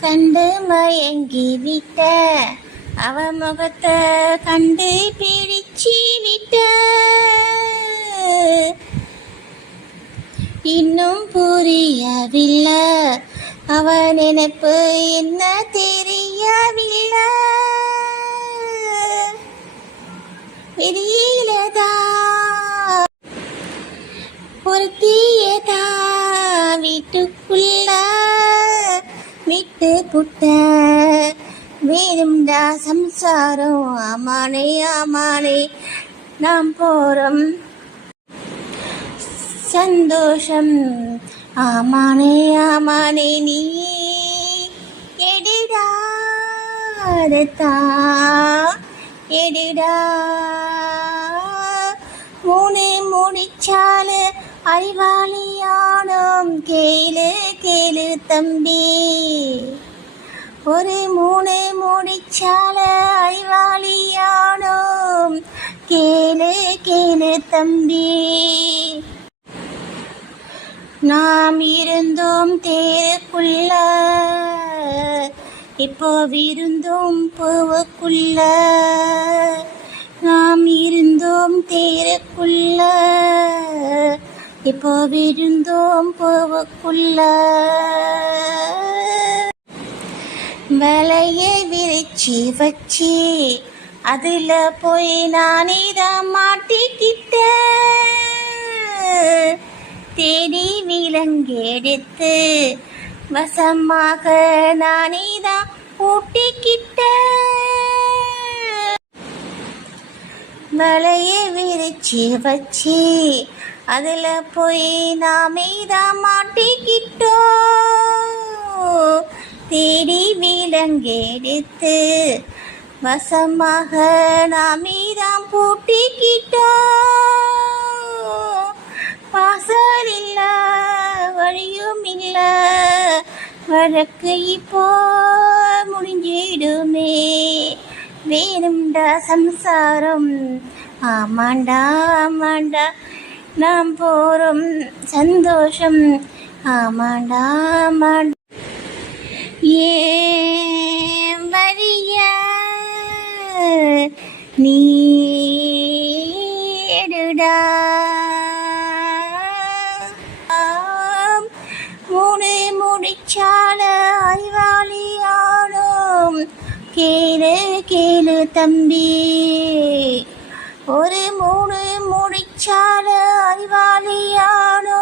கண்டு மயங்கி விட்ட அவ முகத்தை கண்டு பிடிச்சி விட்ட இன்னும் புரியவில்லை அவ நினைப்பு என்ன தெரியவில்லை வெளியிலதா பொருத்தியதா வீட்டுக்குள்ள விட்டு புட்ட வேணும்டா சம்சாரம் ஆமானே ஆமானே நாம் போறோம் சந்தோஷம் ஆமானே ஆமானே நீ எடுடா எடுடா மூணு முடிச்சால அறிவாளியானோம் கேளு கேளு தம்பி ஒரு மூணு முடிச்சால அறிவாளியானோம் கேளு கேளு தம்பி நாம் இருந்தோம் தேருக்குள்ள இப்போ விருந்தோம் பூவுக்குள்ள நாம் இருந்தோம் தேருக்குள்ள இப்போ விருந்தோம் பூவுக்குள்ள வலையை விரிச்சி வச்சி அதுல போய் நானே தான் மாட்டிக்கிட்டேன் தேடி விலங்கெடுத்து வசமாக நானே தான் ஊட்டிக்கிட்டேன் வலையை விரிச்சி வச்சி அதுல போய் நாமே தான் மாட்டிக்கிட்டோம் தேடி விலங்கெடுத்து வசமாக நாமே தான் பூட்டிக்கிட்டோம் வாசல் இல்ல வழியும் இல்ல வழக்கு இப்போ முடிஞ்சிடுமே வேணும்டா சம்சாரம் ஆமாண்டா ஆமாண்டா நாம் போறோம் சந்தோஷம் ஆமாண்டா ஆமாண்டா ஏன் வரிய நீ எடுடா மூணு முடிச்சால அறிவாளியானோம் கேளு கேளு தம்பி ஒரு மூணு முடிச்சால அறிவாளியானோ